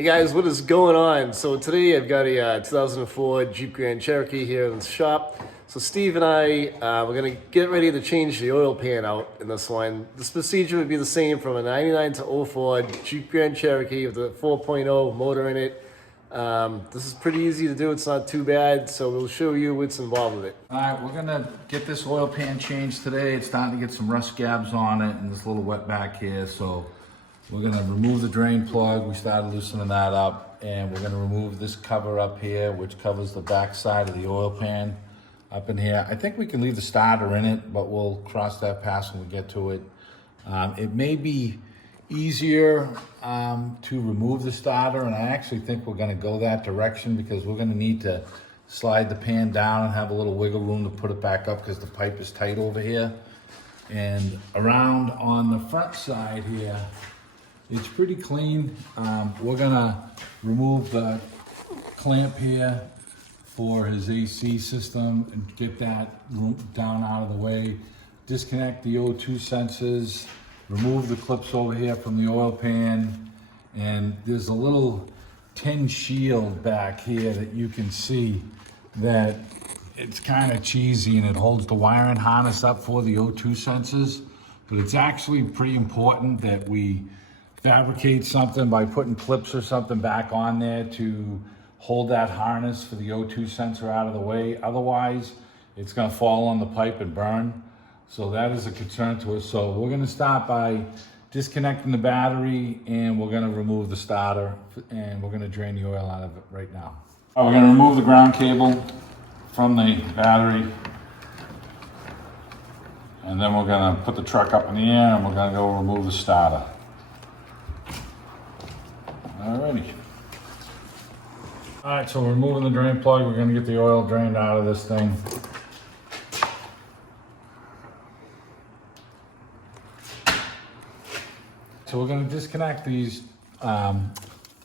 Hey guys, what is going on? So today I've got a 2004 Jeep Grand Cherokee here in the shop. So Steve and I, we're gonna get ready to change the oil pan out in this one. This procedure would be the same from a 99 to 04 Jeep Grand Cherokee with the 4.0 motor in it. This is pretty easy to do, it's not too bad, so we'll show you what's involved with it. All right, we're gonna get this oil pan changed today. It's starting to get some rust scabs on it and this little wet back here, so we're gonna remove the drain plug. We started loosening that up, and we're gonna remove this cover up here, which covers the back side of the oil pan up in here. I think we can leave the starter in it, but we'll cross that path when we get to it. It may be easier to remove the starter, and I actually think we're gonna go that direction because we're gonna need to slide the pan down and have a little wiggle room to put it back up because the pipe is tight over here. And around on the front side here, it's pretty clean. We're gonna remove the clamp here for his AC system and get that down out of the way. Disconnect the O2 sensors, remove the clips over here from the oil pan, and there's a little tin shield back here that you can see that it's kind of cheesy, and it holds the wiring harness up for the O2 sensors. But it's actually pretty important that we fabricate something by putting clips or something back on there to hold that harness for the O2 sensor out of the way. Otherwise, it's gonna fall on the pipe and burn. So that is a concern to us. So we're gonna start by disconnecting the battery, and we're gonna remove the starter, and we're gonna drain the oil out of it right now. All right, we're gonna remove the ground cable from the battery, and then we're gonna put the truck up in the air, and we're gonna go remove the starter. Alrighty. All right, so we're removing the drain plug. We're gonna get the oil drained out of this thing. So we're gonna disconnect these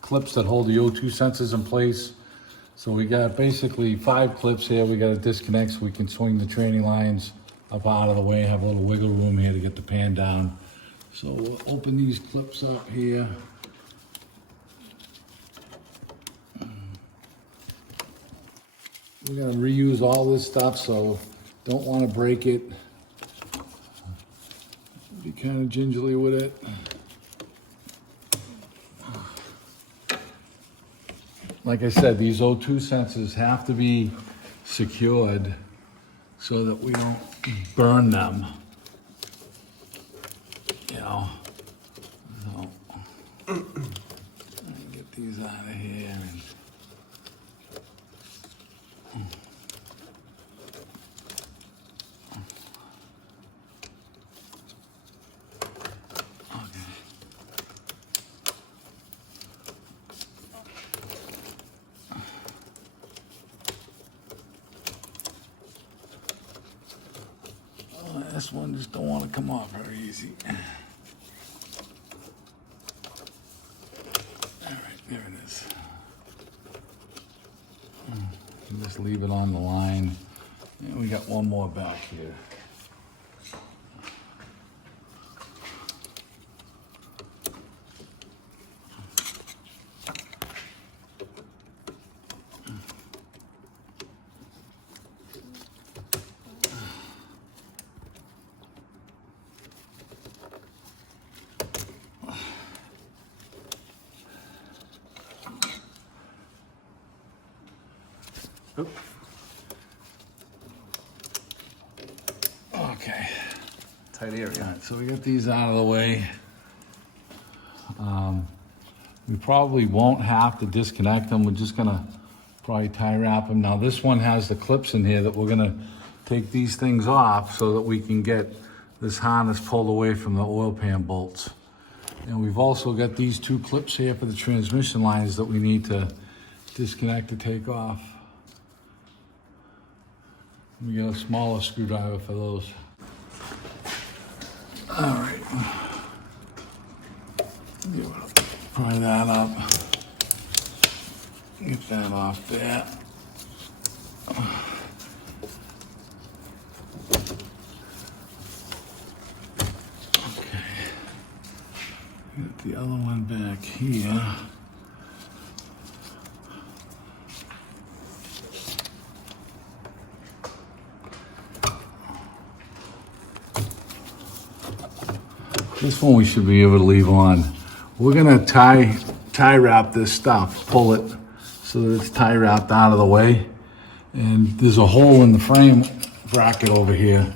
clips that hold the O2 sensors in place. So we got basically 5 clips here. We gotta disconnect so we can swing the training lines up out of the way, have a little wiggle room here to get the pan down. So we'll open these clips up here. We're gonna reuse all this stuff, so don't wanna break it. Be kind of gingerly with it. Like I said, these O2 sensors have to be secured so that we don't burn them. You know, so get these out of here. This one just don't want to come off very easy. All right, there it is. Just leave it on the line. And we got one more back here. Oop. Okay. Tight area. All right, so we got these out of the way. We probably won't have to disconnect them. We're just gonna probably tie wrap them. Now this one has the clips in here that we're gonna take these things off so that we can get this harness pulled away from the oil pan bolts. And we've also got these 2 clips here for the transmission lines that we need to disconnect to take off. We get a smaller screwdriver for those. All right. Pry that up. Get that off there. Okay. Get the other one back here. This one we should be able to leave on. We're gonna tie wrap this stuff, pull it so that it's tie wrapped out of the way. And there's a hole in the frame bracket over here.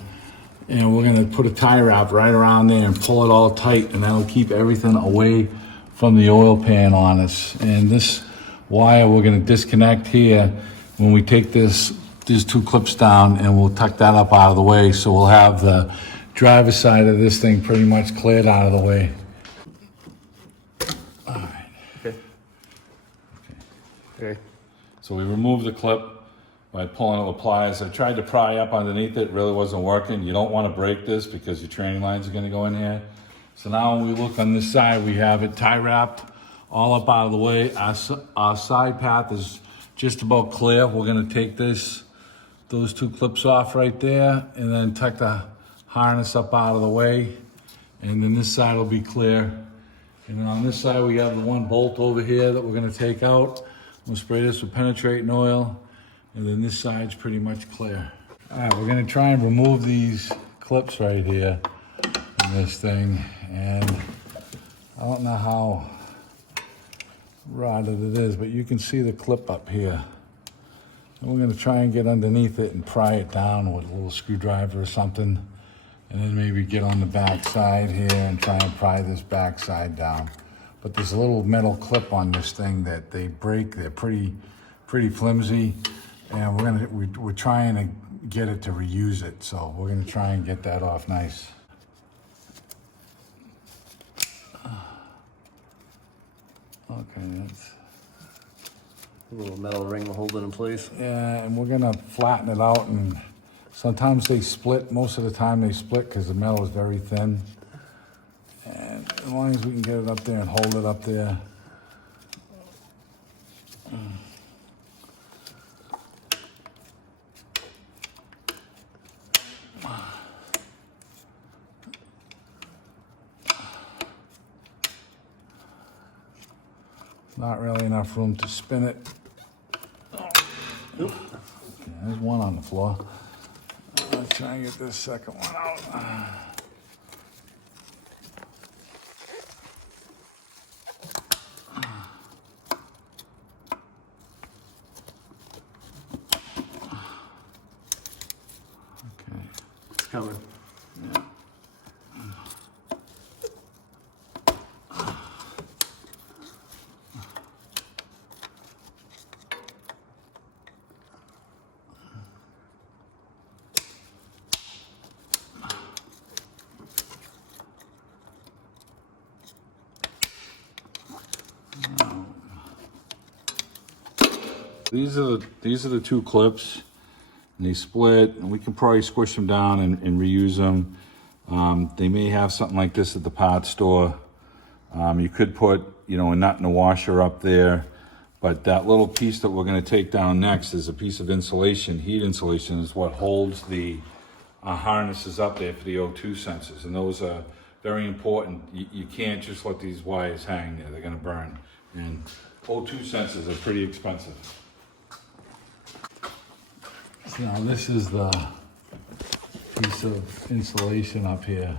And we're gonna put a tie wrap right around there and pull it all tight, and that'll keep everything away from the oil pan on us. And this wire we're gonna disconnect here when we take these two clips down, and we'll tuck that up out of the way, so we'll have the driver's side of this thing pretty much cleared out of the way. All right. Okay. So we removed the clip by pulling it with pliers. I tried to pry up underneath it, really wasn't working. You don't want to break this because your training lines are going to go in here. So now when we look on this side, we have it tie wrapped all up out of the way. Our side path is just about clear. We're going to take those two clips off right there and then tuck the harness up out of the way. And then this side will be clear. And then on this side, we have the one bolt over here that we're going to take out. We'll spray this with penetrating oil. And then this side's pretty much clear. All right, we're gonna try and remove these clips right here in this thing. And I don't know how rotted it is, but you can see the clip up here. And we're gonna try and get underneath it and pry it down with a little screwdriver or something. And then maybe get on the back side here and try and pry this back side down. But there's a little metal clip on this thing that they break. They're pretty flimsy. And we're trying to get it to reuse it, so we're gonna try and get that off nice. Okay, that's A little metal ring will hold it in place. yeah, and we're gonna flatten it out, and sometimes they split. Most of the time they split because the metal is very thin. And as long as we can get it up there and hold it up there. Not really enough room to spin it. Okay, there's one on the floor. Let's try and get this second one out. Okay. It's coming. Yeah. These are the two clips, and they split, and we can probably squish them down and reuse them. They may have something like this at the parts store. You could put, a nut and a washer up there, but that little piece that we're going to take down next is a piece of insulation. Heat insulation is what holds the harnesses up there for the O2 sensors, and those are very important. You can't just let these wires hang there; they're going to burn. And O2 sensors are pretty expensive. Now this is the piece of insulation up here.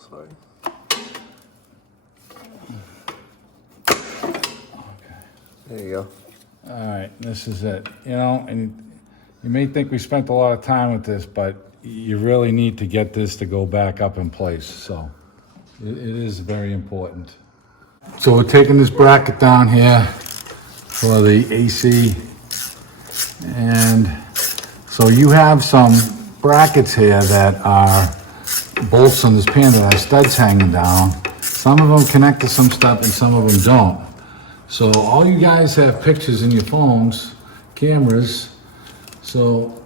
Sorry. Okay. There you go. All right, this is it. And you may think we spent a lot of time with this, but you really need to get this to go back up in place. So it is very important. So we're taking this bracket down here for the AC. And so you have some brackets here that are bolts on this pan that have studs hanging down. Some of them connect to some stuff and some of them don't. So all you guys have pictures in your phones, cameras, so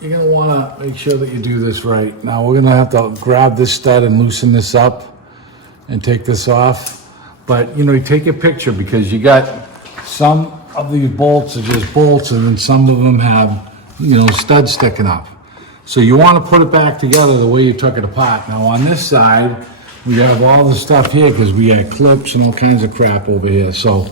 you're gonna wanna make sure that you do this right. Now we're gonna have to grab this stud and loosen this up and take this off. But you take a picture because you got some of these bolts are just bolts and then some of them have, studs sticking up. So you want to put it back together the way you took it apart. Now on this side, we have all the stuff here because we got clips and all kinds of crap over here. So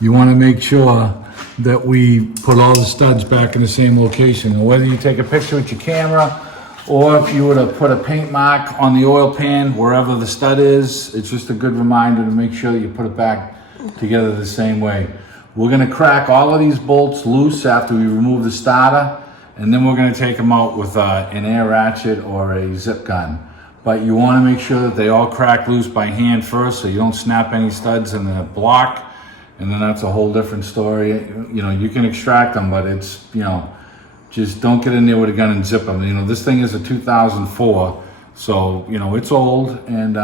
you want to make sure that we put all the studs back in the same location. And whether you take a picture with your camera or if you were to put a paint mark on the oil pan wherever the stud is, it's just a good reminder to make sure that you put it back together the same way. We're going to crack all of these bolts loose after we remove the starter, and then we're going to take them out with an air ratchet or a zip gun. But you want to make sure that they all crack loose by hand first so you don't snap any studs in the block, and then that's a whole different story. You know, you can extract them, but it's, you know, just don't get in there with a gun and zip them. You know, this thing is a 2004, so, you know, it's old, and,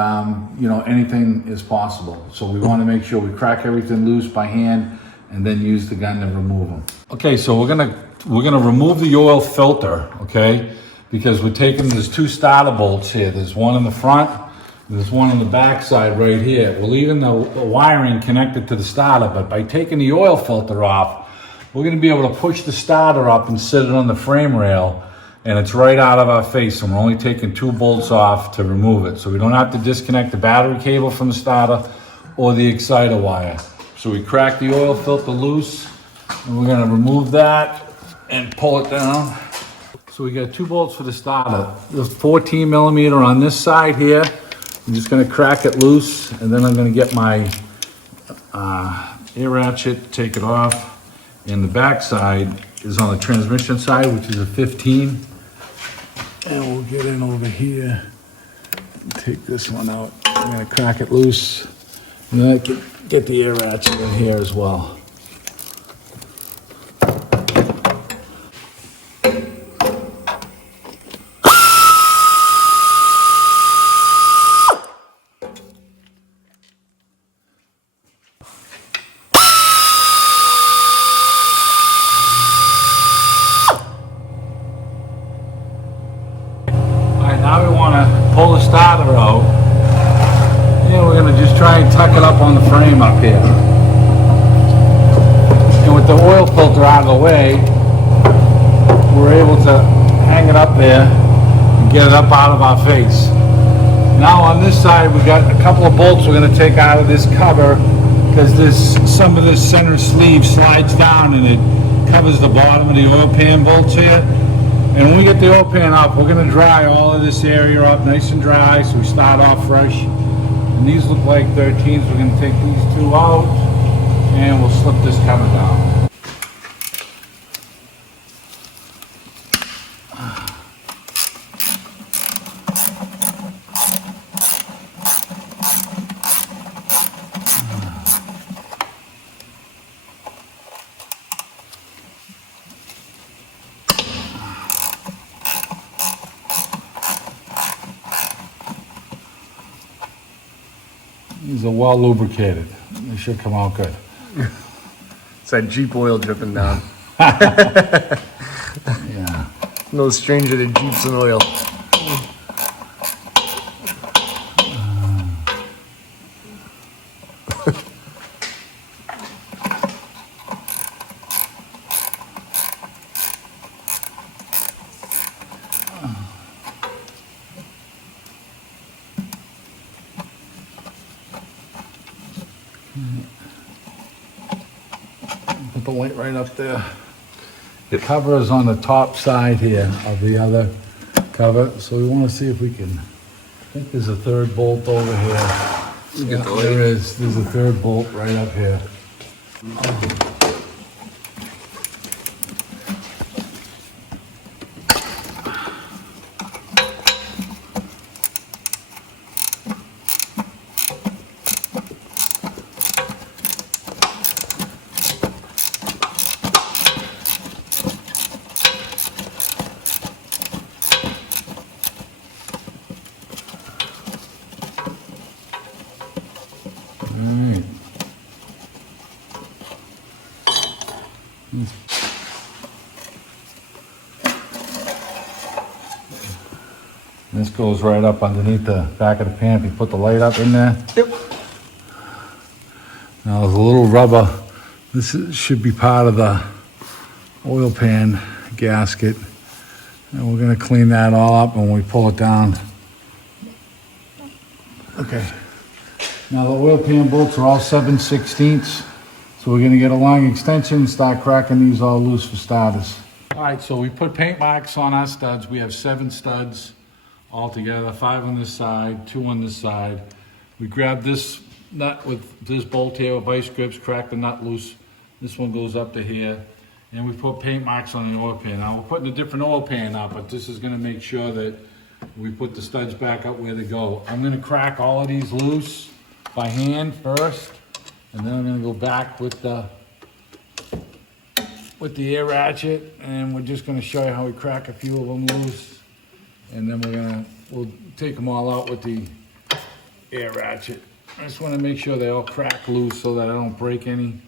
you know, anything is possible. So we want to make sure we crack everything loose by hand and then use the gun to remove them. Okay, so we're gonna remove the oil filter, okay? Because we're taking, there's two starter bolts here. There's one in the front, and there's one on the back side right here. We're leaving the wiring connected to the starter, but by taking the oil filter off, we're gonna be able to push the starter up and sit it on the frame rail, and it's right out of our face, and we're only taking two bolts off to remove it. So we don't have to disconnect the battery cable from the starter or the exciter wire. So we crack the oil filter loose, and we're gonna remove that and pull it down. So we got two bolts for the starter. There's 14 millimeter on this side here. I'm just gonna crack it loose, and then I'm gonna get my air ratchet, take it off. And the back side is on the transmission side, which is a 15. And we'll get in over here, take this one out. I'm gonna crack it loose, and then I can get the air ratchet in here as well. Now we want to pull the starter out, and we're going to just try and tuck it up on the frame up here. And with the oil filter out of the way, we're able to hang it up there and get it up out of our face. Now on this side, we got a couple of bolts we're going to take out of this cover because some of this center sleeve slides down and it covers the bottom of the oil pan bolts here. And when we get the oil pan up, we're going to dry all of this area up nice and dry so we start off fresh. And these look like 13s. We're going to take these two out and we'll slip this cover down. These are well lubricated. They should come out good. It's that Jeep oil dripping down. Yeah. No stranger to Jeeps and oil. Put the light right up there. The cover is on the top side here of the other cover, so we want to see if we can. I think there's a third bolt over here. Yeah, there is. There's a third bolt right up here. Alright. This goes right up underneath the back of the pan if you put the light up in there. Yep. Now there's a little rubber. Should be part of the oil pan gasket. And we're gonna clean that all up when we pull it down. Okay. Now the oil pan bolts are all 7/16, so we're gonna get a long extension and start cracking these all loose for starters. All right, so we put paint marks on our studs. We have 7 studs all together, 5 on this side, 2 on this side. We grab this nut with this bolt here with vice grips, crack the nut loose. This one goes up to here. And we put paint marks on the oil pan. Now we're putting a different oil pan up, but this is gonna make sure that we put the studs back up where they go. I'm gonna crack all of these loose by hand first, and then I'm gonna go back with the air ratchet, and we're just gonna show you how we crack a few of them loose. And then we'll take them all out with the air ratchet. I just wanna make sure they all crack loose so that I don't break any.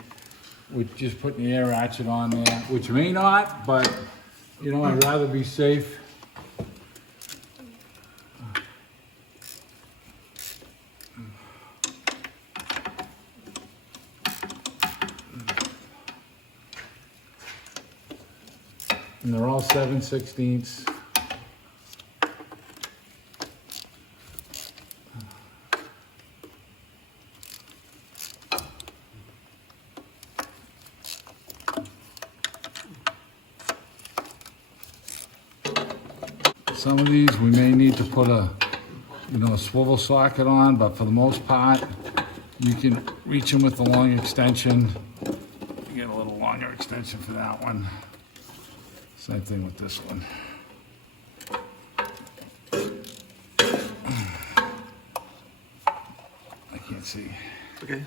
We're just putting the air ratchet on there, which may not, but you know, I'd rather be safe. And they're all 7/16. Some of these we may need to put a swivel socket on, but for the most part, you can reach them with the long extension. You get a little longer extension for that one. Same thing with this one. I can't see. Okay.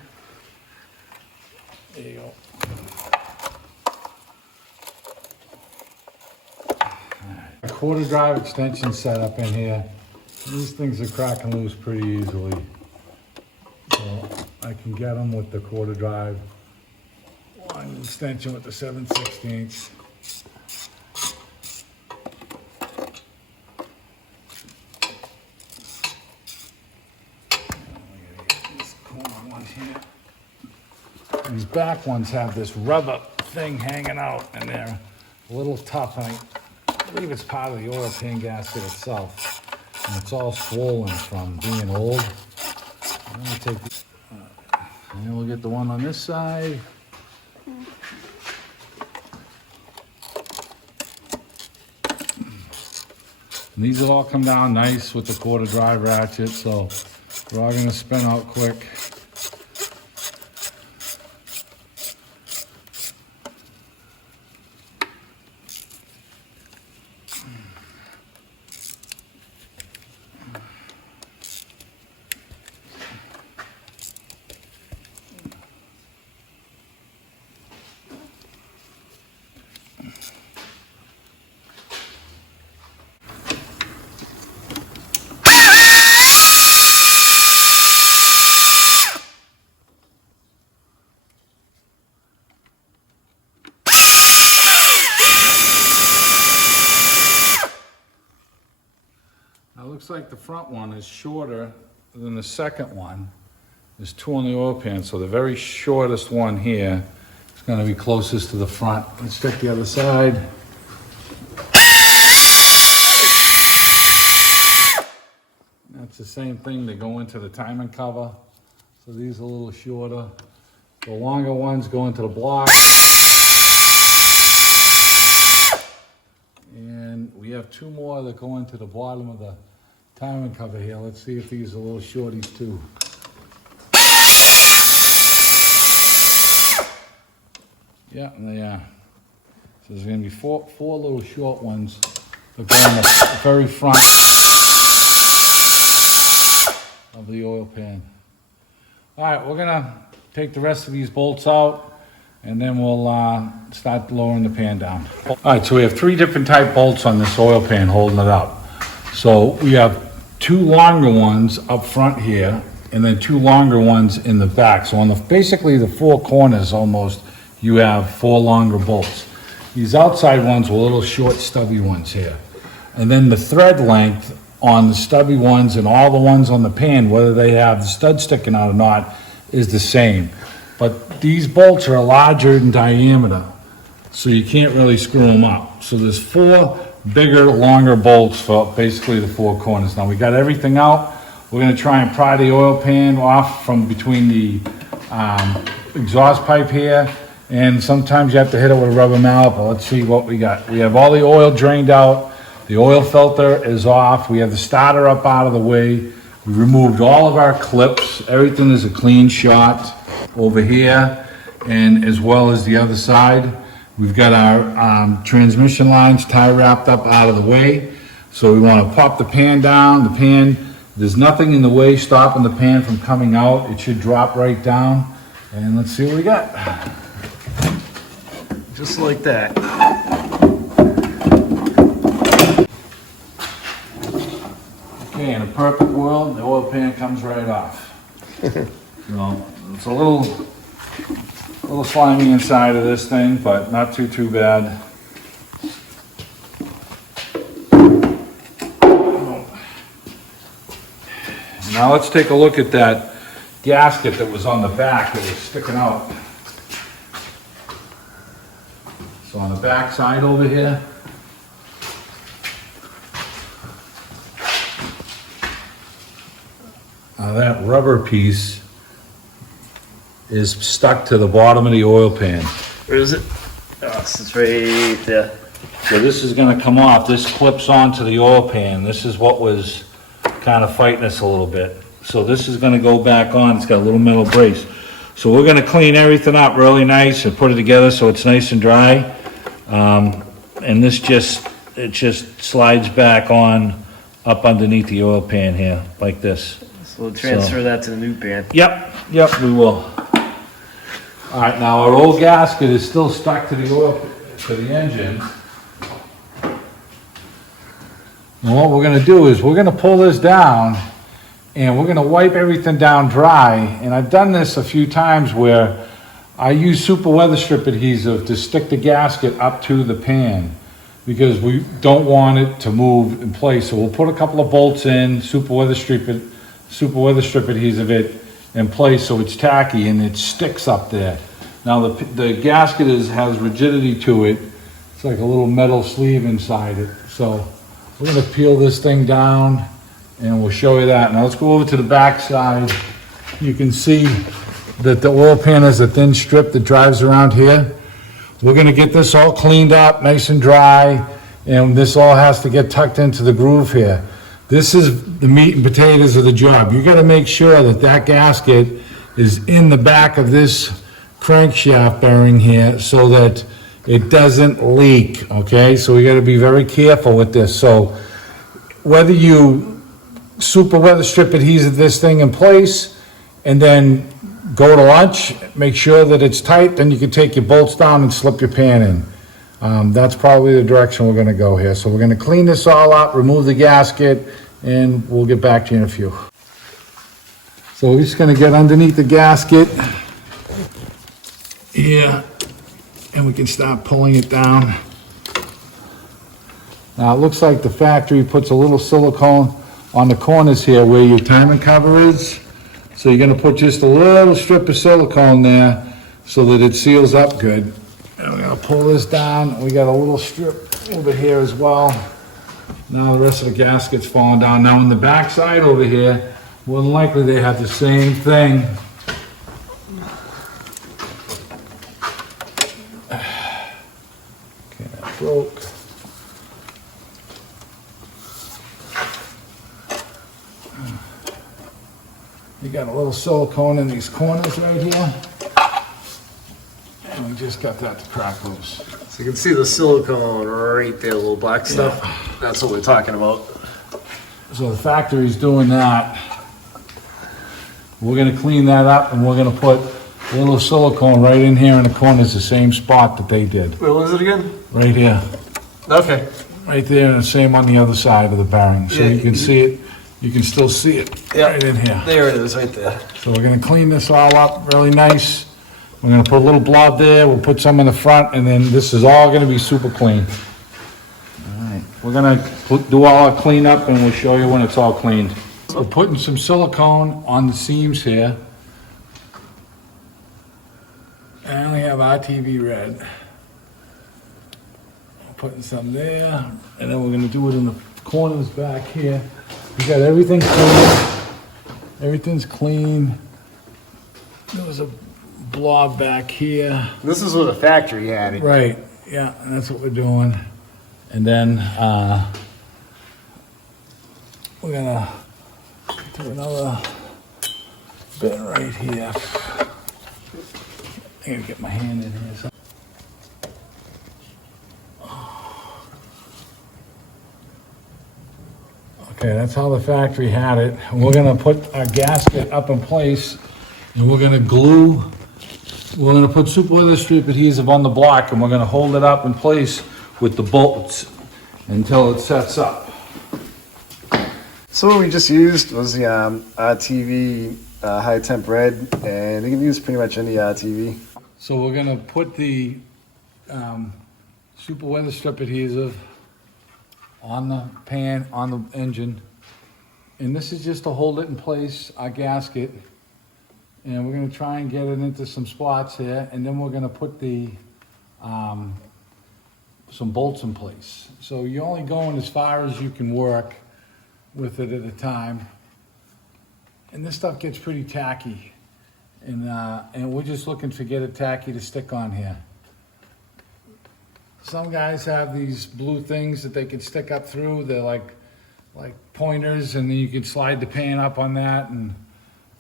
There you go. A quarter drive extension set up in here. These things are cracking loose pretty easily. So I can get them with the quarter drive. Long extension with the 7/16. These back ones have this rubber thing hanging out, and they're a little tough. I believe it's part of the oil pan gasket itself, and it's all swollen from being old. I'm gonna take the, and then we'll get the one on this side. And these will all come down nice with the quarter drive ratchet, so they're all gonna spin out quick. Looks like the front one is shorter than the second one. There's 2 on the oil pan, so the very shortest one here is going to be closest to the front. Let's check the other side. That's the same thing. They go into the timing cover. So these are a little shorter. The longer ones go into the block. And we have 2 more that go into the bottom of the timing cover here. Let's see if these are little shorties too. Yeah, and they are. So there's going to be four little short ones that go in the very front of the oil pan. All right, we're going to take the rest of these bolts out, and then we'll start lowering the pan down. All right, so we have 3 different type bolts on this oil pan holding it up. So we have 2 longer ones up front here, and then 2 longer ones in the back. So on basically the 4 corners almost, you have 4 longer bolts. These outside ones were little short stubby ones here. And then the thread length on the stubby ones and all the ones on the pan, whether they have the stud sticking out or not, is the same. But these bolts are larger in diameter, so you can't really screw them up. So there's 4 bigger, longer bolts for basically the four corners. Now we got everything out. We're gonna try and pry the oil pan off from between the exhaust pipe here, and sometimes you have to hit it with a rubber mallet, but let's see what we got. We have all the oil drained out. The oil filter is off. We have the starter up out of the way. We removed all of our clips. Everything is a clean shot over here, and as well as the other side. We've got our transmission lines tie wrapped up out of the way. So we want to pop the pan down. The pan, there's nothing in the way stopping the pan from coming out. It should drop right down. And let's see what we got. Just like that. Okay, in a perfect world, the oil pan comes right off. Well, it's a little slimy inside of this thing, but not too bad. Now let's take a look at that gasket that was on the back that was sticking out. So on the back side over here, that rubber piece is stuck to the bottom of the oil pan. Where is it? Oh, it's right there. So this is gonna come off. This clips onto the oil pan. This is what was kind of fighting us a little bit. So this is gonna go back on. It's got a little metal brace. So we're gonna clean everything up really nice and put it together so it's nice and dry. And this it just slides back on up underneath the oil pan here, like this. So we'll transfer that to the new pan. Yep, we will. All right, now our old gasket is still stuck to the oil, to the engine. And what we're gonna do is we're gonna pull this down and we're gonna wipe everything down dry. And I've done this a few times where I use super weather strip adhesive to stick the gasket up to the pan because we don't want it to move in place. So we'll put a couple of bolts in, super weather strip adhesive it in place so it's tacky and it sticks up there. Now the gasket has rigidity to it. It's like a little metal sleeve inside it. So we're gonna peel this thing down and we'll show you that. Now let's go over to the back side. You can see that the oil pan has a thin strip that drives around here. We're gonna get this all cleaned up, nice and dry, and this all has to get tucked into the groove here. This is the meat and potatoes of the job. You gotta make sure that that gasket is in the back of this crankshaft bearing here so that it doesn't leak, okay? So we gotta be very careful with this. So whether you super weather strip adhesive this thing in place and then go to lunch, make sure that it's tight, then you can take your bolts down and slip your pan in. That's probably the direction we're gonna go here. So we're gonna clean this all up, remove the gasket, and we'll get back to you in a few. So we're just gonna get underneath the gasket here, and we can start pulling it down. Now it looks like the factory puts a little silicone on the corners here where your timing cover is. So you're gonna put just a little strip of silicone there so that it seals up good. And we're gonna pull this down. We got a little strip over here as well. Now the rest of the gasket's falling down. Now on the back side over here, more than likely they have the same thing. Okay, that broke. You got a little silicone in these corners right here. And we just got that to crack loose. So you can see the silicone right there, little black stuff. Yeah. That's what we're talking about. So the factory's doing that. We're gonna clean that up and we're gonna put a little silicone right in here in the corners, the same spot that they did. Where was it again? Right here. Okay. Right there, and the same on the other side of the bearing. So Yeah, you can see it, you can still see it right in here. There it is, right there. So we're gonna clean this all up really nice. We're gonna put a little blob there, we'll put some in the front, and then this is all gonna be super clean. All right, we're gonna do all our cleanup and we'll show you when it's all cleaned. We're putting some silicone on the seams here. I only have RTV red. putting some there, and then we're gonna do it in the corners back here. We got everything clean. Everything's clean. There was a blob back here. This is what the factory had it. Right, yeah, and that's what we're doing. And then, we're gonna do another bit right here. I gotta get my hand in here. So. Okay, that's how the factory had it. We're gonna put our gasket up in place, and we're gonna put super weather strip adhesive on the block, and we're gonna hold it up in place with the bolts until it sets up. So what we just used was the RTV high temp red, and you can use pretty much any RTV. So we're gonna put the super weather strip adhesive on the pan, on the engine. And this is just to hold it in place, our gasket. And we're gonna try and get it into some spots here, and then we're gonna put the, some bolts in place. So you're only going as far as you can work with it at a time. And this stuff gets pretty tacky. And we're just looking to get it tacky to stick on here. Some guys have these blue things that they can stick up through. They're like pointers, and then you can slide the pan up on that. And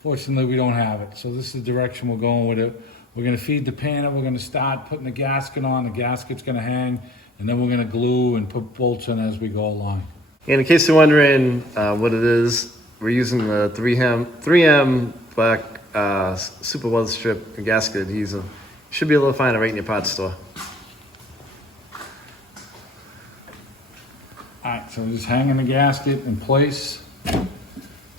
fortunately, we don't have it. So this is the direction we're going with it. We're gonna feed the pan up. We're gonna start putting the gasket on. The gasket's gonna hang, and then we're gonna glue and put bolts in as we go along. And in case you're wondering what it is, we're using the 3M black super weather strip gasket adhesive. You should be able to find it right in your parts store. All right, so we're just hanging the gasket in place.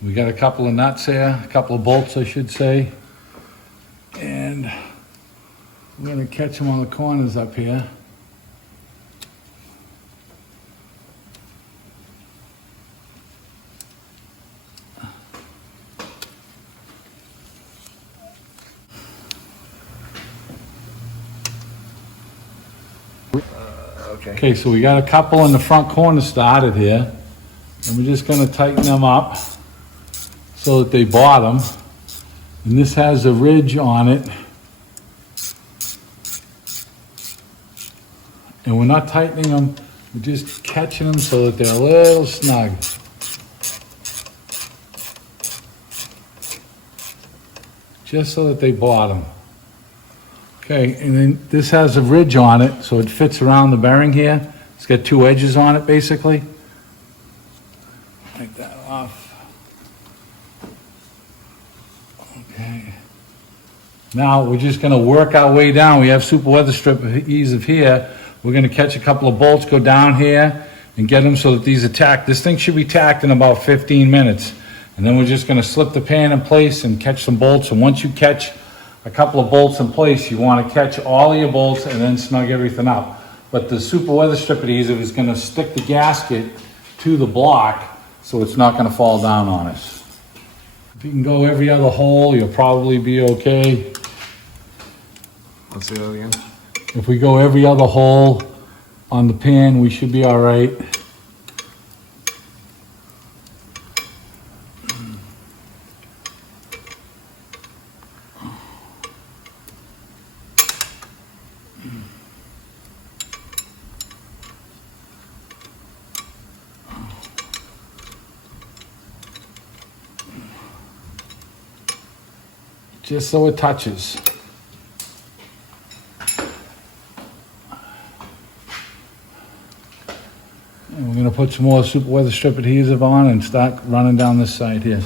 We got a couple of nuts here, a couple of bolts, I should say. And we're gonna catch them on the corners up here. Okay, so we got a couple in the front corner started here, and we're just gonna tighten them up so that they bottom. And this has a ridge on it. And we're not tightening them, we're just catching them so that they're a little snug. Just so that they bottom. Okay, and then this has a ridge on it, so it fits around the bearing here. It's got two edges on it, basically. Take that off. Okay. Now, we're just gonna work our way down. We have super weather strip adhesive here. We're gonna catch a couple of bolts, go down here, and get them so that these are tacked. This thing should be tacked in about 15 minutes. And then we're just gonna slip the pan in place and catch some bolts. And once you catch a couple of bolts in place, you want to catch all of your bolts and then snug everything up. But the super weather strip adhesive is going to stick the gasket to the block so it's not going to fall down on us. If you can go every other hole, you'll probably be okay. Let's see that again. If we go every other hole on the pan, we should be all right. Just so it touches. And we're going to put some more super weather strip adhesive on and start running down this side here.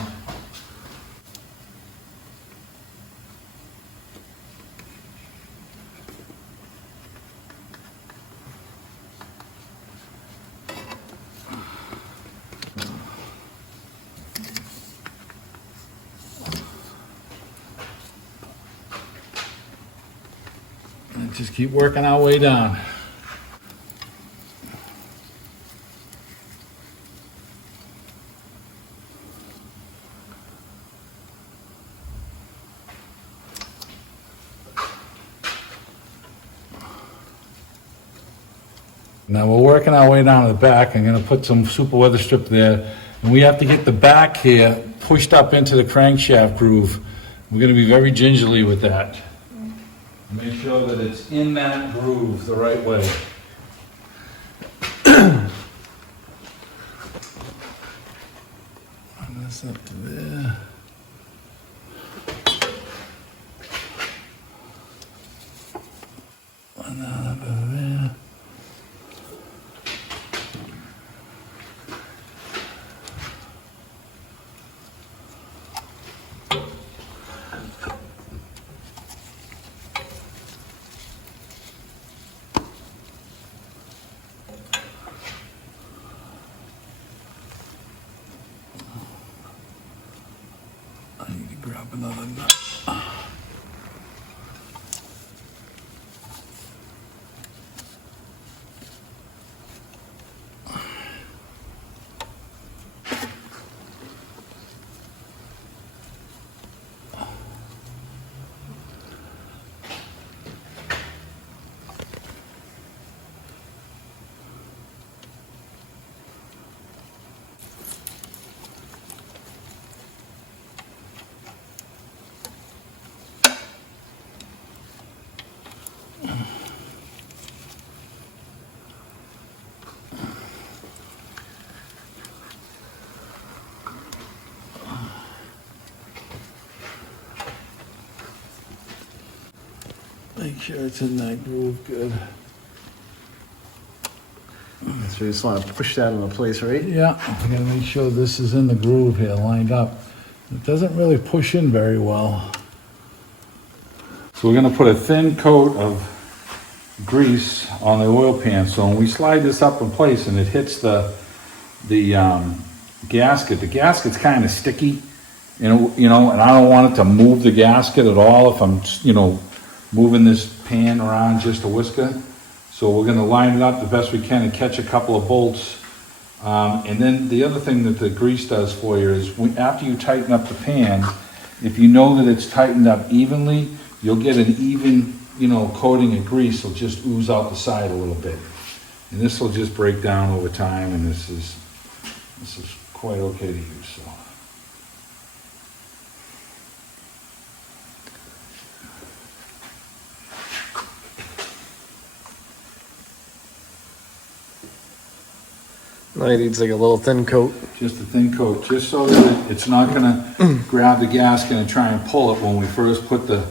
And just keep working our way down. Now we're working our way down to the back. I'm gonna put some super weather strip there. And we have to get the back here pushed up into the crankshaft groove. We're gonna be very gingerly with that. Make sure that it's in that groove the right way. Run this up to there. Run that up to there. I need to grab another nut. Make sure it's in that groove good. So you just want to push that into place, right? Yeah, I gotta make sure this is in the groove here, lined up. It doesn't really push in very well. So we're gonna put a thin coat of grease on the oil pan. So when we slide this up in place and it hits the gasket, the gasket's kind of sticky, and I don't want it to move the gasket at all if I'm, moving this pan around just a whisker. So we're gonna line it up the best we can and catch a couple of bolts. And then the other thing that the grease does for you is after you tighten up the pan, if you know that it's tightened up evenly, you'll get an even, coating of grease will just ooze out the side a little bit. And this will just break down over time, and this is quite okay to use, so. No, it needs like a little thin coat. Just a thin coat, just so that it's not gonna grab the gasket and try and pull it when we first put the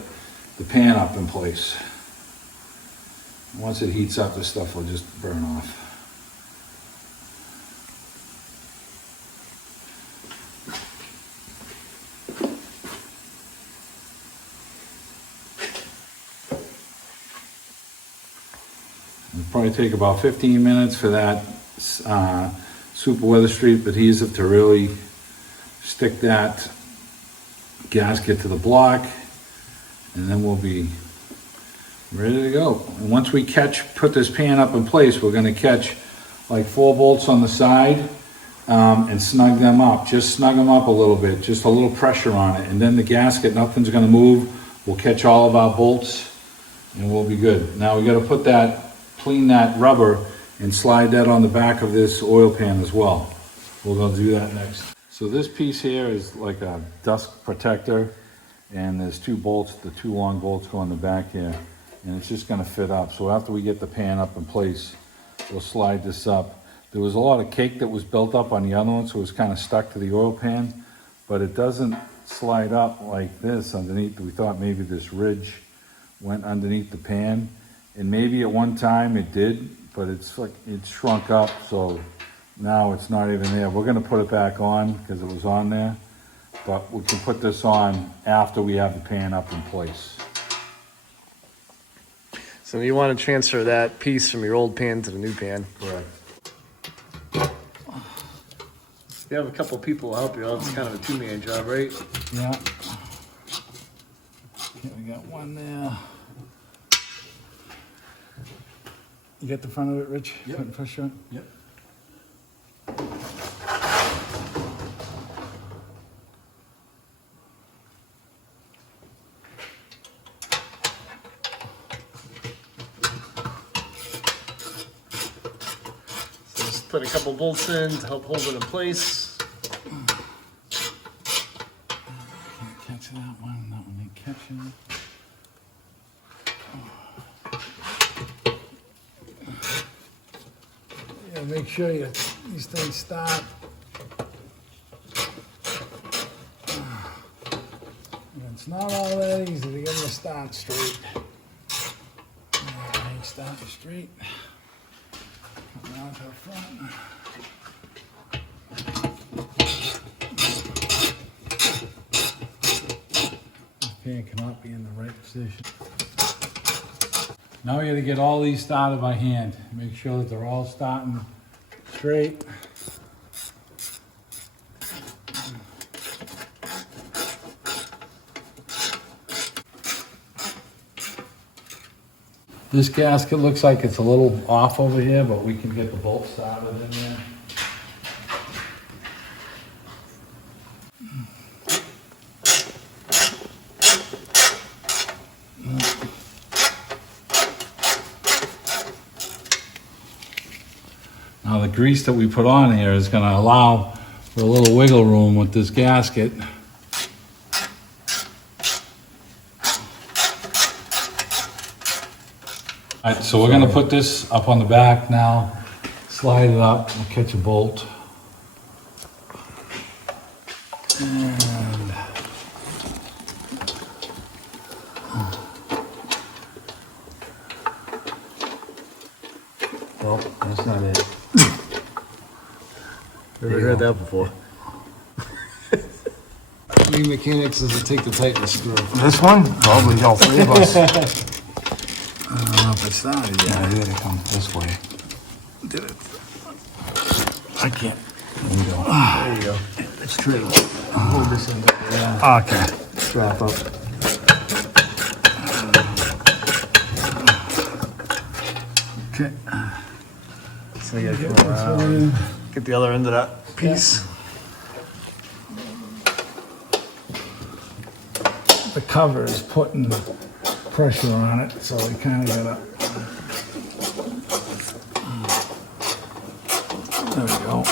pan up in place. Once it heats up, this stuff will just burn off. It'll probably take about 15 minutes for that super weather strip adhesive to really stick that gasket to the block, and then we'll be ready to go. And once we put this pan up in place, we're going to catch like 4 bolts on the side and snug them up. Just snug them up a little bit, just a little pressure on it, and then the gasket, nothing's going to move. We'll catch all of our bolts and we'll be good. Now we got to clean that rubber and slide that on the back of this oil pan as well. We're gonna do that next. So this piece here is like a dust protector, and there's 2 bolts, the 2 long bolts go in the back here, and it's just gonna fit up. So after we get the pan up in place, we'll slide this up. There was a lot of cake that was built up on the other one, so it was kind of stuck to the oil pan, but it doesn't slide up like this underneath. We thought maybe this ridge went underneath the pan, and maybe at one time it did, but it's shrunk up, so now it's not even there. We're gonna put it back on because it was on there, but we can put this on after we have the pan up in place. So you want to transfer that piece from your old pan to the new pan. Correct. You have a couple people help you out. It's kind of a 2-man job, right? Yeah. Okay, we got one there. You get the front of it, Rich? Yep. Putting pressure on? Yep. put a couple bolts in to help hold it in place. Can't catch that one ain't catching. Yeah, make sure these things start. And it's not all that easy to get them to start straight. They ain't starting straight. Come down to the front. This pan cannot be in the right position. Now we got to get all these started by hand. Make sure that they're all starting straight. This gasket looks like it's a little off over here, but we can get the bolt started in there. Now the grease that we put on here is going to allow for a little wiggle room with this gasket. All right, so we're going to put this up on the back now, slide it up, and catch a bolt. And well, that's not it. Never heard that before. Lead mechanics is to take the tightness screw. This one? Probably all three of us. I don't know if it started yet. Yeah, here they come this way. Did it? I can't. There you go. There you go. It's true. Hold this in there. Yeah. Okay. Strap up. Okay. So you gotta come around. Get the other end of that piece. The cover is putting pressure on it, so we kind of gotta. There we go.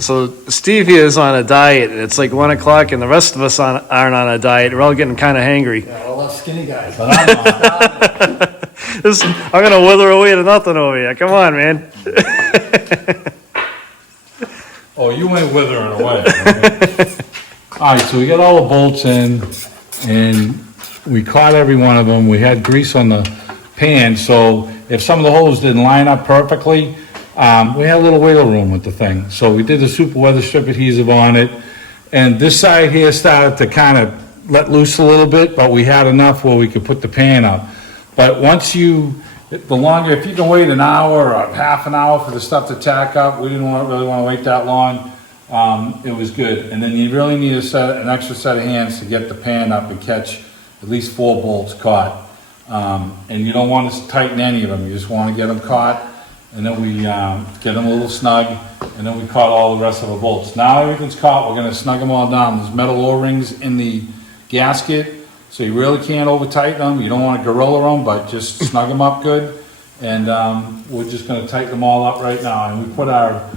So Steve here is on a diet, and it's like 1 o'clock, and the rest of us aren't on a diet. We're all getting kind of hangry. Yeah, all us skinny guys, but I'm not. I'm gonna wither away to nothing over here. Come on, man. Oh, you went withering away. Okay. All right, so we got all the bolts in, and we caught every one of them. We had grease on the pan, so if some of the holes didn't line up perfectly, we had a little wiggle room with the thing. So we did the super weather strip adhesive on it, and this side here started to kind of let loose a little bit, but we had enough where we could put the pan up. But once if you can wait an hour or half an hour for the stuff to tack up, we didn't really want to wait that long. It was good. And then you really need an extra set of hands to get the pan up and catch at least 4 bolts caught. And you don't want to tighten any of them. You just want to get them caught, and then we get them a little snug, and then we caught all the rest of the bolts. Now everything's caught. We're going to snug them all down. There's metal O-rings in the gasket, so you really can't over tighten them. You don't want to gorilla them, but just snug them up good. And we're just going to tighten them all up right now. And we put our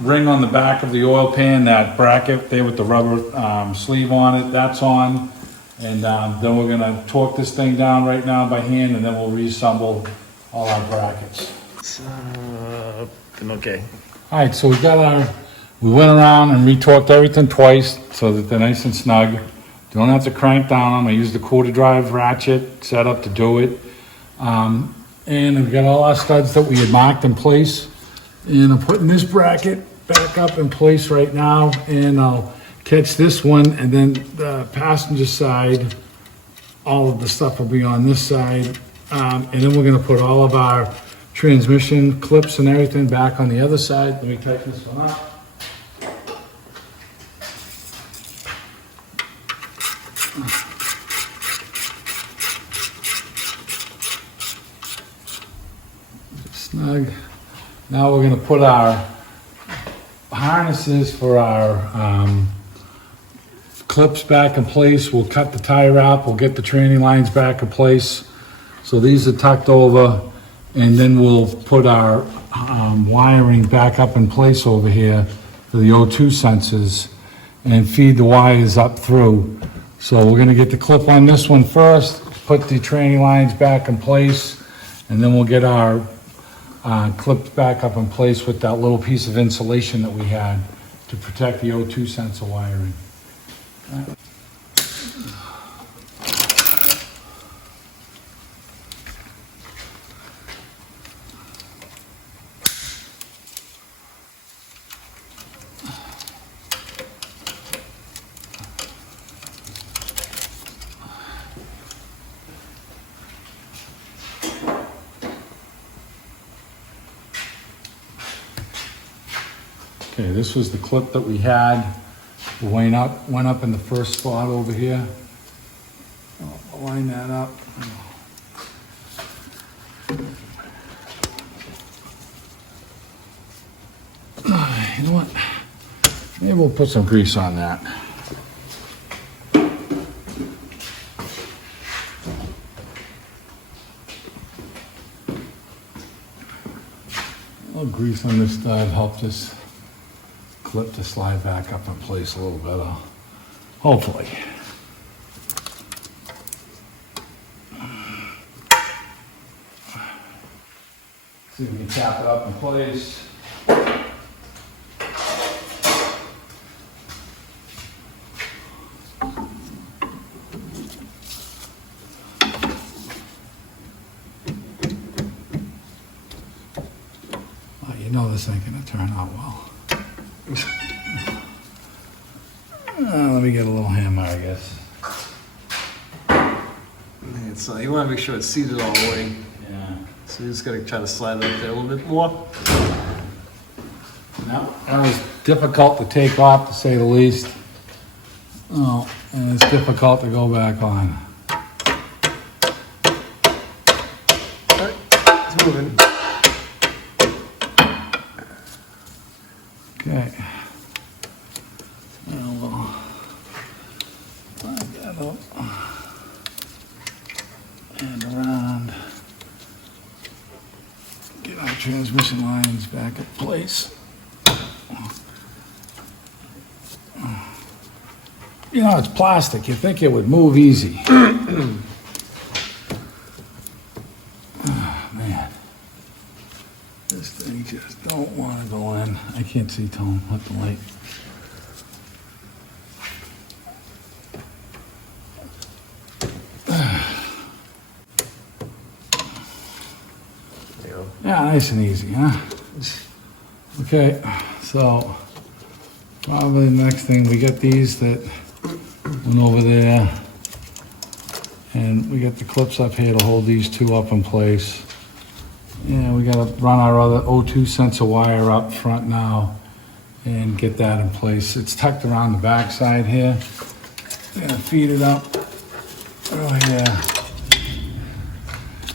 ring on the back of the oil pan, that bracket there with the rubber sleeve on it, that's on. And then we're going to torque this thing down right now by hand, and then we'll reassemble all our brackets. Okay. All right, so we went around and retorqued everything twice so that they're nice and snug. Don't have to crank down them. I used the quarter drive ratchet set up to do it. And we got all our studs that we had marked in place. And I'm putting this bracket back up in place right now, and I'll catch this one, and then the passenger side, all of the stuff will be on this side. And then we're gonna put all of our transmission clips and everything back on the other side. Let me tighten this one up. Snug. Now we're going to put our harnesses for our clips back in place. We'll cut the tie wrap. We'll get the training lines back in place. So these are tucked over, and then we'll put our wiring back up in place over here for the O2 sensors and feed the wires up through. So we're gonna get the clip on this one first, put the training lines back in place, and then we'll get our clips back up in place with that little piece of insulation that we had to protect the O2 sensor wiring. Okay, this was the clip that we had. We went up in the first spot over here. I'll line that up. You know what? Maybe we'll put some grease on that. A little grease on this side helped this clip to slide back up in place a little better, hopefully. See if we can tap it up in place. Oh, you know this ain't gonna turn out well. Let me get a little hammer, I guess. It's, you want to make sure it's seated all the way. Yeah. So you just got to try to slide it up there a little bit more. Now, that was difficult to take off, to say the least. Oh, and it's difficult to go back on. All right, it's moving. Okay. Now we'll slide that up and around. Get our transmission lines back in place. You know, it's plastic. You think it would move easy. Oh, man. This thing just don't want to go in. I can't see, Tom, with the light. There you go. Yeah, nice and easy, huh? Okay, so probably the next thing, we got these that went over there. And we got the clips up here to hold these two up in place. Yeah, we gotta run our other O2 sensor wire up front now and get that in place. It's tucked around the back side here. We're gonna feed it up right here.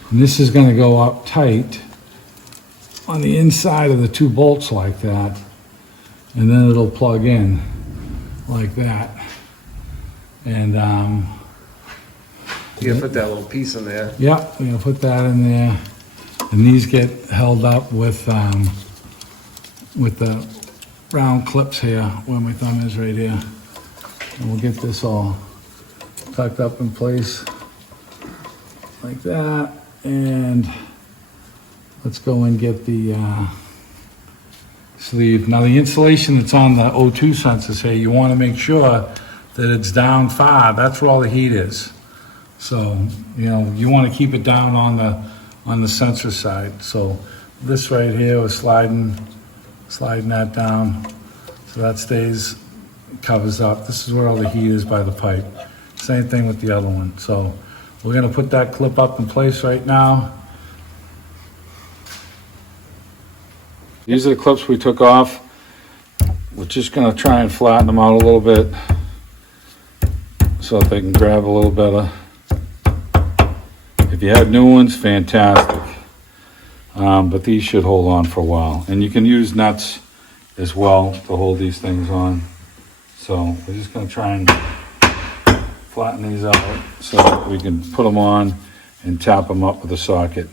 And this is gonna go up tight on the inside of the two bolts like that. And then it'll plug in like that. And You gotta put that little piece in there. yeah, we're gonna put that in there. And these get held up with the round clips here, where my thumb is right here. And we'll get this all tucked up in place like that. And let's go and get the sleeve. Now the insulation that's on the O2 sensors here, you wanna make sure that it's down far. That's where all the heat is. So, you know, you wanna keep it down on the sensor side. So this right here was sliding that down. So that stays, covers up. This is where all the heat is by the pipe. Same thing with the other one. So we're gonna put that clip up in place right now. These are the clips we took off. We're just gonna try and flatten them out a little bit so that they can grab a little better. If you had new ones, fantastic. But these should hold on for a while. And you can use nuts as well to hold these things on. So we're just gonna try and flatten these out so that we can put them on. and tap them up with a socket.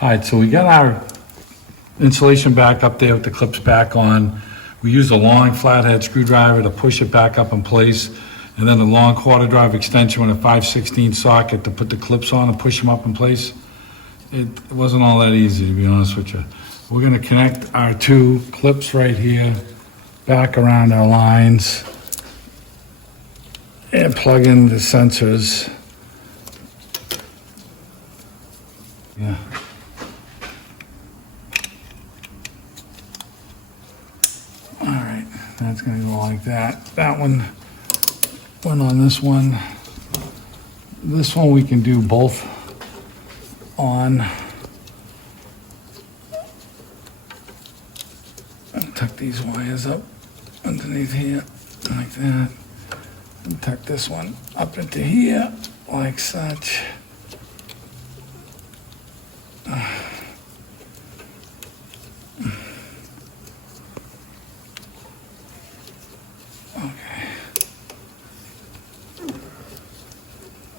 All right, so we got our insulation back up there with the clips back on. We used a long flathead screwdriver to push it back up in place, and then a long quarter drive extension with a 5/16 socket to put the clips on and push them up in place. It wasn't all that easy, to be honest with you. We're gonna connect our two clips right here, back around our lines, and plug in the sensors. Yeah. All right, that's gonna go like that. That one went on this one. This one we can do both on. And tuck these wires up underneath here, like that. And tuck this one up into here, like such.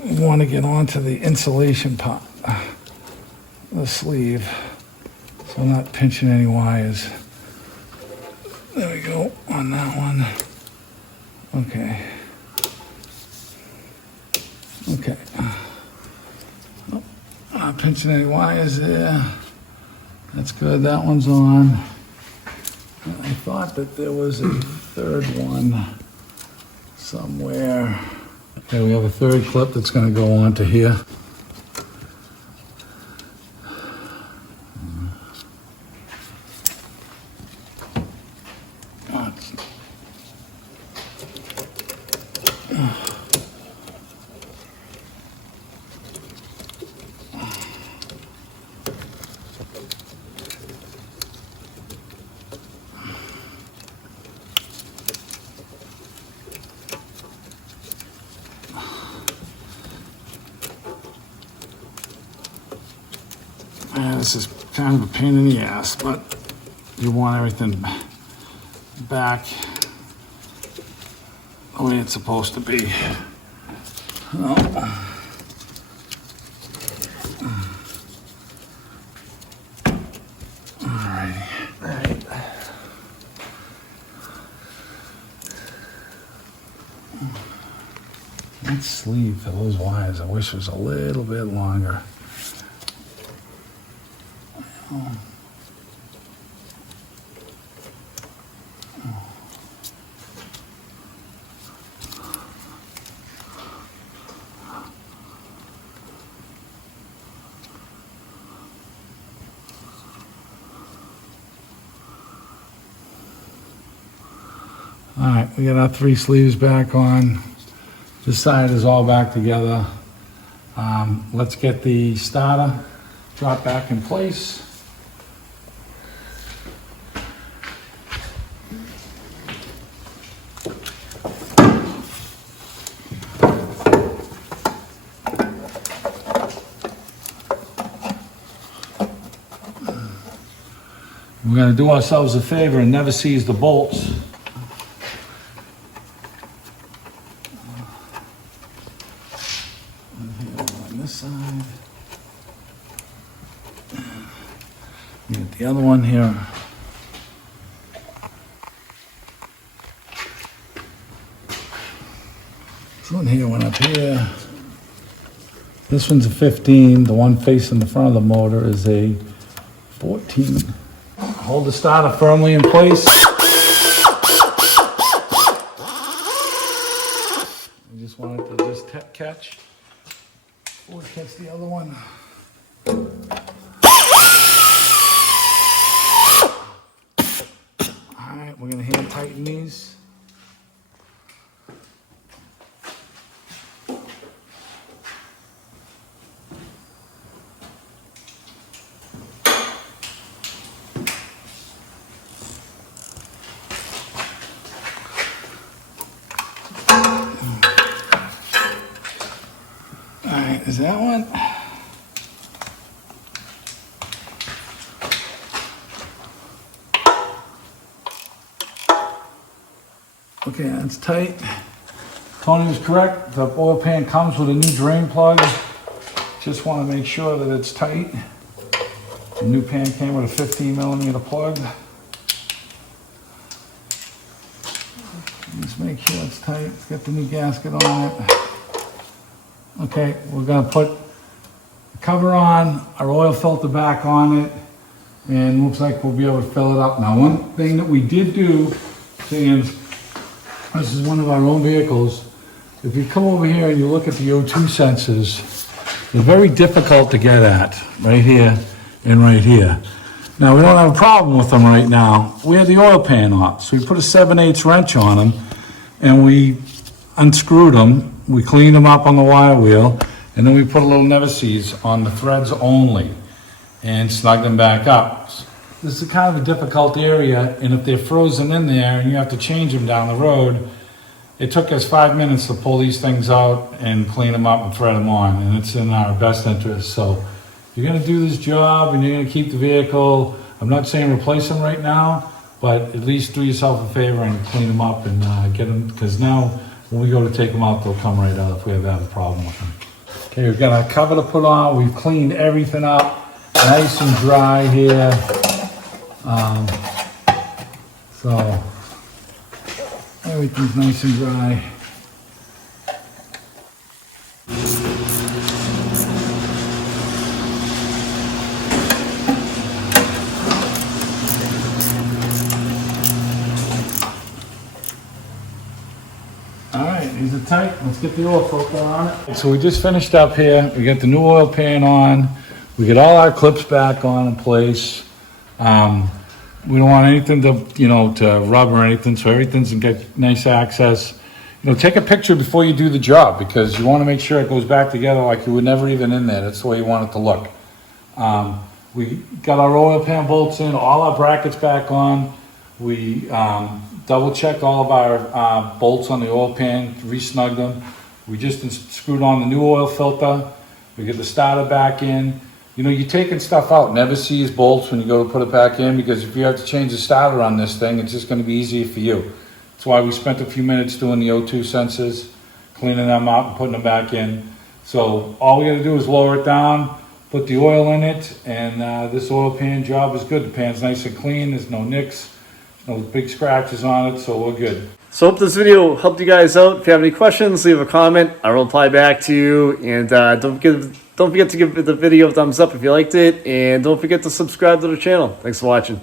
We want to get onto the insulation part, the sleeve, so I'm not pinching any wires. There we go, on that one. Okay. Okay. Oh, not pinching any wires there. That's good, that one's on. I thought that there was a third one somewhere. Okay, we have a third clip that's going to go onto here. This is kind of a pain in the ass, but you want everything back the way it's supposed to be. Oh. Alrighty. Alright. That sleeve for those wires, I wish it was a little bit longer. All right, we got our three sleeves back on. This side is all back together. Let's get the starter dropped back in place. We're going to do ourselves a favor and never seize the bolts. On this side. Get the other one here. This one here went up here. This one's a 15. The one facing the front of the motor is a 14. Hold the starter firmly in place. I just want it to just catch. Or catch the other one. All right, we're gonna hand tighten these. Is that one? Okay, that's tight. Tony was correct. The oil pan comes with a new drain plug. Just want to make sure that it's tight. The new pan came with a 15mm plug. Just make sure it's tight. Let's get the new gasket on it. Okay, we're gonna put the cover on, our oil filter back on it, and looks like we'll be able to fill it up. Now, one thing that we did do, and this is one of our own vehicles, if you come over here and you look at the O2 sensors, they're very difficult to get at, right here and right here. Now, we don't have a problem with them right now. We had the oil pan off, so we put a 7/8 wrench on them, and we unscrewed them. We cleaned them up on the wire wheel, and then we put a little never-sees on the threads only and snug them back up. This is kind of a difficult area, and if they're frozen in there and you have to change them down the road, it took us 5 minutes to pull these things out and clean them up and thread them on, and it's in our best interest. So if you're gonna do this job and you're gonna keep the vehicle, I'm not saying replace them right now, but at least do yourself a favor and clean them up and get them, because now when we go to take them out, they'll come right out if we ever have a problem with them. Okay, we've got our cover to put on. We've cleaned everything up, nice and dry here. So everything's nice and dry. All right, these are tight. Let's get the oil filter on it. So we just finished up here. We got the new oil pan on. We get all our clips back on in place. We don't want anything to, to rub or anything, so everything's got nice access. Take a picture before you do the job, because you want to make sure it goes back together like you were never even in there. That's the way you want it to look. We got our oil pan bolts in, all our brackets back on. We double checked all of our bolts on the oil pan, re-snugged them. We just screwed on the new oil filter. We get the starter back in. You're taking stuff out, never sees bolts when you go to put it back in, because if you have to change the starter on this thing, it's just going to be easier for you. That's why we spent a few minutes doing the O2 sensors, cleaning them out and putting them back in. So all we got to do is lower it down, put the oil in it, and this oil pan job is good. The pan's nice and clean, there's no nicks, no big scratches on it, so we're good. So hope this video helped you guys out. If you have any questions, leave a comment. I will reply back to you. And don't forget to give the video a thumbs up if you liked it. And don't forget to subscribe to the channel. Thanks for watching.